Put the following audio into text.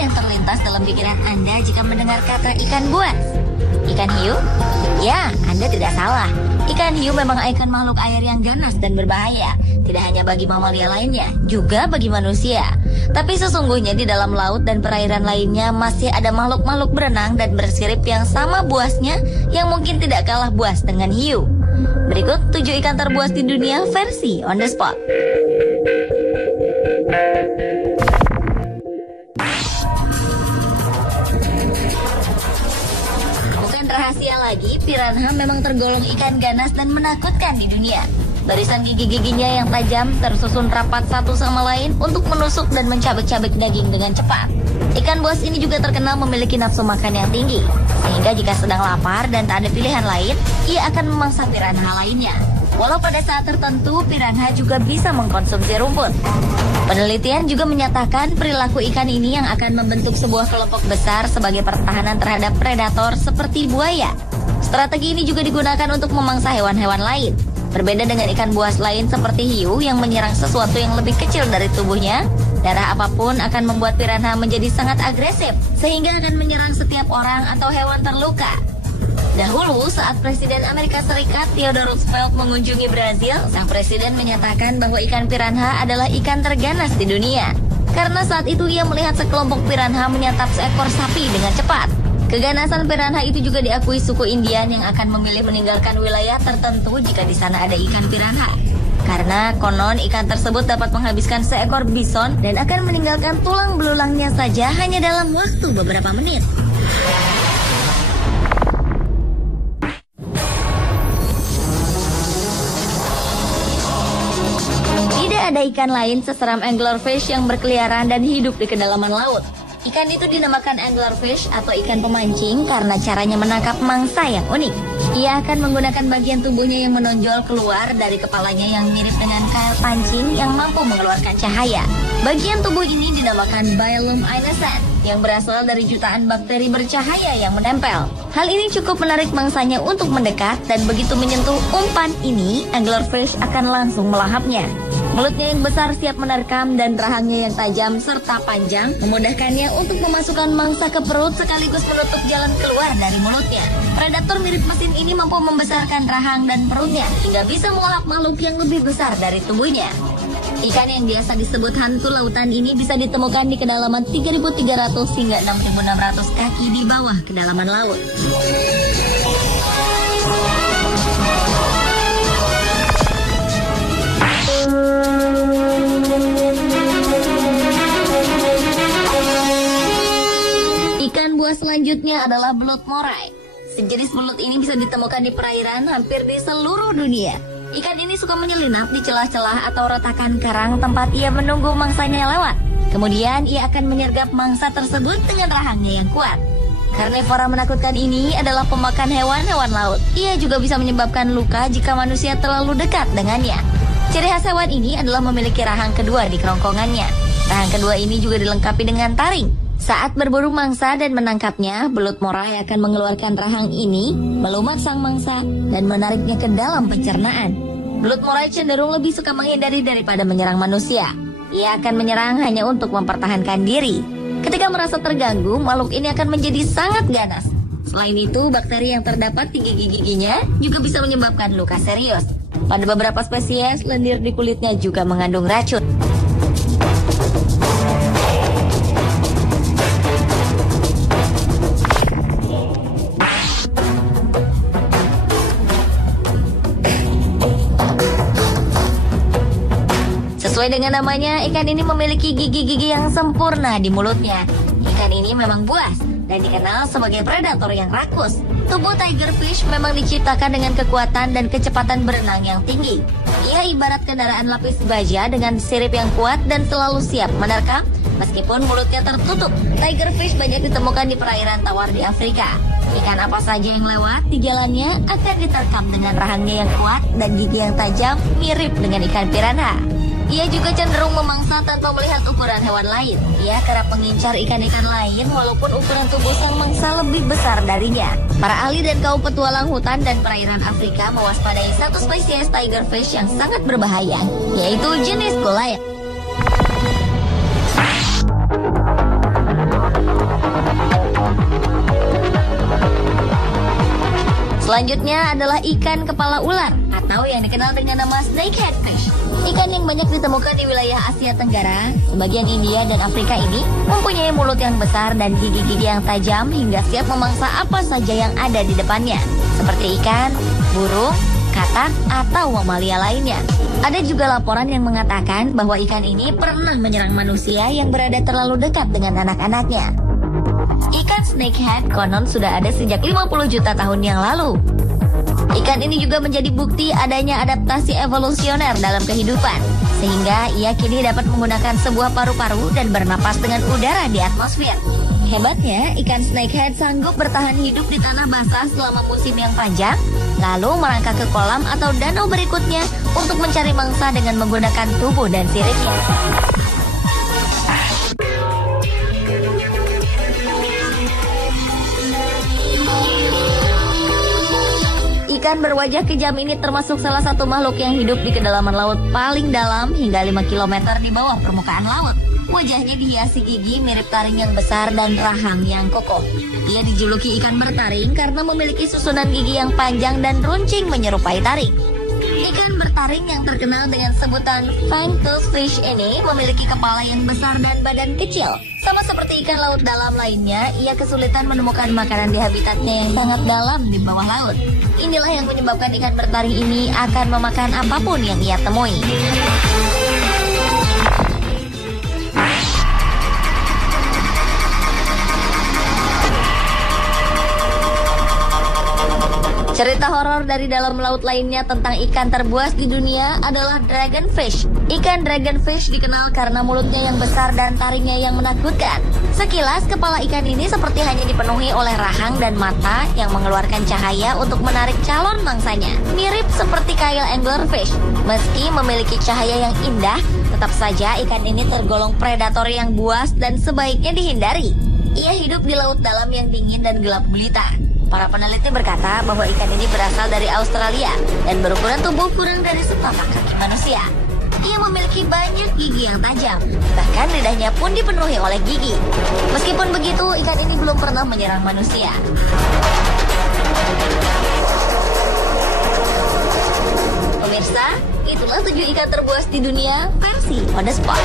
yang terlintas dalam pikiran Anda jika mendengar kata ikan buas? Ikan hiu? Ya, Anda tidak salah. Ikan hiu memang ikon makhluk air yang ganas dan berbahaya. Tidak hanya bagi mamalia lainnya, juga bagi manusia. Tapi sesungguhnya di dalam laut dan perairan lainnya masih ada makhluk-makhluk berenang dan bersirip yang sama buasnya, yang mungkin tidak kalah buas dengan hiu. Berikut 7 ikan terbuas di dunia versi on the spot. Bukan rahasia lagi, piranha memang tergolong ikan ganas dan menakutkan di dunia. Barisan gigi-giginya yang tajam tersusun rapat satu sama lain untuk menusuk dan mencabik-cabik daging dengan cepat. Ikan buas ini juga terkenal memiliki nafsu makan yang tinggi, sehingga jika sedang lapar dan tak ada pilihan lain, ia akan memangsa piranha lainnya. Walau pada saat tertentu, piranha juga bisa mengkonsumsi rumput. Penelitian juga menyatakan perilaku ikan ini yang akan membentuk sebuah kelompok besar sebagai pertahanan terhadap predator seperti buaya. Strategi ini juga digunakan untuk memangsa hewan-hewan lain. Berbeda dengan ikan buas lain seperti hiu yang menyerang sesuatu yang lebih kecil dari tubuhnya, darah apapun akan membuat piranha menjadi sangat agresif, sehingga akan menyerang setiap orang atau hewan terluka. Dahulu, saat Presiden Amerika Serikat Theodore Roosevelt mengunjungi Brazil, sang presiden menyatakan bahwa ikan piranha adalah ikan terganas di dunia. Karena saat itu ia melihat sekelompok piranha menyantap seekor sapi dengan cepat. Keganasan piranha itu juga diakui suku Indian yang akan memilih meninggalkan wilayah tertentu jika di sana ada ikan piranha. Karena konon ikan tersebut dapat menghabiskan seekor bison dan akan meninggalkan tulang belulangnya saja hanya dalam waktu beberapa menit. Tidak ada ikan lain seseram anglerfish yang berkeliaran dan hidup di kedalaman laut. Ikan itu dinamakan anglerfish atau ikan pemancing karena caranya menangkap mangsa yang unik. Ia akan menggunakan bagian tubuhnya yang menonjol keluar dari kepalanya yang mirip dengan kail pancing yang mampu mengeluarkan cahaya. Bagian tubuh ini dinamakan bioluminescent yang berasal dari jutaan bakteri bercahaya yang menempel. Hal ini cukup menarik mangsanya untuk mendekat dan begitu menyentuh umpan ini, anglerfish akan langsung melahapnya. Mulutnya yang besar siap menerkam dan rahangnya yang tajam serta panjang memudahkannya untuk memasukkan mangsa ke perut sekaligus menutup jalan keluar dari mulutnya. Predator mirip mesin ini mampu membesarkan rahang dan perutnya hingga bisa melahap makhluk yang lebih besar dari tubuhnya. Ikan yang biasa disebut hantu lautan ini bisa ditemukan di kedalaman 3.300 hingga 6.600 kaki di bawah kedalaman laut. Ikan buas selanjutnya adalah belut moray. Sejenis belut ini bisa ditemukan di perairan hampir di seluruh dunia. Ikan ini suka menyelinap di celah-celah atau retakan karang tempat ia menunggu mangsanya lewat. Kemudian ia akan menyergap mangsa tersebut dengan rahangnya yang kuat. Karnivora menakutkan ini adalah pemakan hewan-hewan laut. Ia juga bisa menyebabkan luka jika manusia terlalu dekat dengannya. Ciri khas hewan ini adalah memiliki rahang kedua di kerongkongannya. Rahang kedua ini juga dilengkapi dengan taring. Saat berburu mangsa dan menangkapnya, belut moray akan mengeluarkan rahang ini, melumat sang mangsa, dan menariknya ke dalam pencernaan. Belut moray cenderung lebih suka menghindari daripada menyerang manusia. Ia akan menyerang hanya untuk mempertahankan diri. Ketika merasa terganggu, makhluk ini akan menjadi sangat ganas. Selain itu, bakteri yang terdapat di gigi-giginya juga bisa menyebabkan luka serius. Pada beberapa spesies, lendir di kulitnya juga mengandung racun. Sesuai dengan namanya, ikan ini memiliki gigi-gigi yang sempurna di mulutnya. Ikan ini memang buas dan dikenal sebagai predator yang rakus. Tubuh tigerfish memang diciptakan dengan kekuatan dan kecepatan berenang yang tinggi. Ia ibarat kendaraan lapis baja dengan sirip yang kuat dan selalu siap menerkam meskipun mulutnya tertutup. Tigerfish banyak ditemukan di perairan tawar di Afrika. Ikan apa saja yang lewat di jalannya akan diterkam dengan rahangnya yang kuat dan gigi yang tajam mirip dengan ikan piranha. Ia juga cenderung memangsa tanpa melihat ukuran hewan lain. Ia kerap mengincar ikan-ikan lain walaupun ukuran tubuh sang mangsa lebih besar darinya. Para ahli dan kaum petualang hutan dan perairan Afrika mewaspadai satu spesies tigerfish yang sangat berbahaya, yaitu jenis goliath. Selanjutnya adalah ikan kepala ular atau yang dikenal dengan nama snakehead fish. Ikan yang banyak ditemukan di wilayah Asia Tenggara, sebagian India dan Afrika ini mempunyai mulut yang besar dan gigi-gigi yang tajam hingga siap memangsa apa saja yang ada di depannya, seperti ikan, burung, katak, atau mamalia lainnya. Ada juga laporan yang mengatakan bahwa ikan ini pernah menyerang manusia yang berada terlalu dekat dengan anak-anaknya. Ikan snakehead konon sudah ada sejak 50 juta tahun yang lalu. Ikan ini juga menjadi bukti adanya adaptasi evolusioner dalam kehidupan, sehingga ia kini dapat menggunakan sebuah paru-paru dan bernapas dengan udara di atmosfer. Hebatnya, ikan snakehead sanggup bertahan hidup di tanah basah selama musim yang panjang, lalu merangkak ke kolam atau danau berikutnya untuk mencari mangsa dengan menggunakan tubuh dan siripnya. Ikan berwajah kejam ini termasuk salah satu makhluk yang hidup di kedalaman laut paling dalam hingga 5 km di bawah permukaan laut. Wajahnya dihiasi gigi mirip taring yang besar dan rahang yang kokoh. Ia dijuluki ikan bertaring karena memiliki susunan gigi yang panjang dan runcing menyerupai taring. Ikan bertaring yang terkenal dengan sebutan fang-toothed fish ini memiliki kepala yang besar dan badan kecil. Sama seperti ikan laut dalam lainnya, ia kesulitan menemukan makanan di habitatnya yang sangat dalam di bawah laut. Inilah yang menyebabkan ikan bertaring ini akan memakan apapun yang ia temui. Cerita horor dari dalam laut lainnya tentang ikan terbuas di dunia adalah dragonfish. Ikan dragonfish dikenal karena mulutnya yang besar dan taringnya yang menakutkan. Sekilas, kepala ikan ini seperti hanya dipenuhi oleh rahang dan mata yang mengeluarkan cahaya untuk menarik calon mangsanya. Mirip seperti kail anglerfish. Meski memiliki cahaya yang indah, tetap saja ikan ini tergolong predator yang buas dan sebaiknya dihindari. Ia hidup di laut dalam yang dingin dan gelap gulita. Para peneliti berkata bahwa ikan ini berasal dari Australia dan berukuran tubuh kurang dari setapak kaki manusia. Ia memiliki banyak gigi yang tajam, bahkan lidahnya pun dipenuhi oleh gigi. Meskipun begitu, ikan ini belum pernah menyerang manusia. Pemirsa, itulah 7 ikan terbuas di dunia versi On The Spot.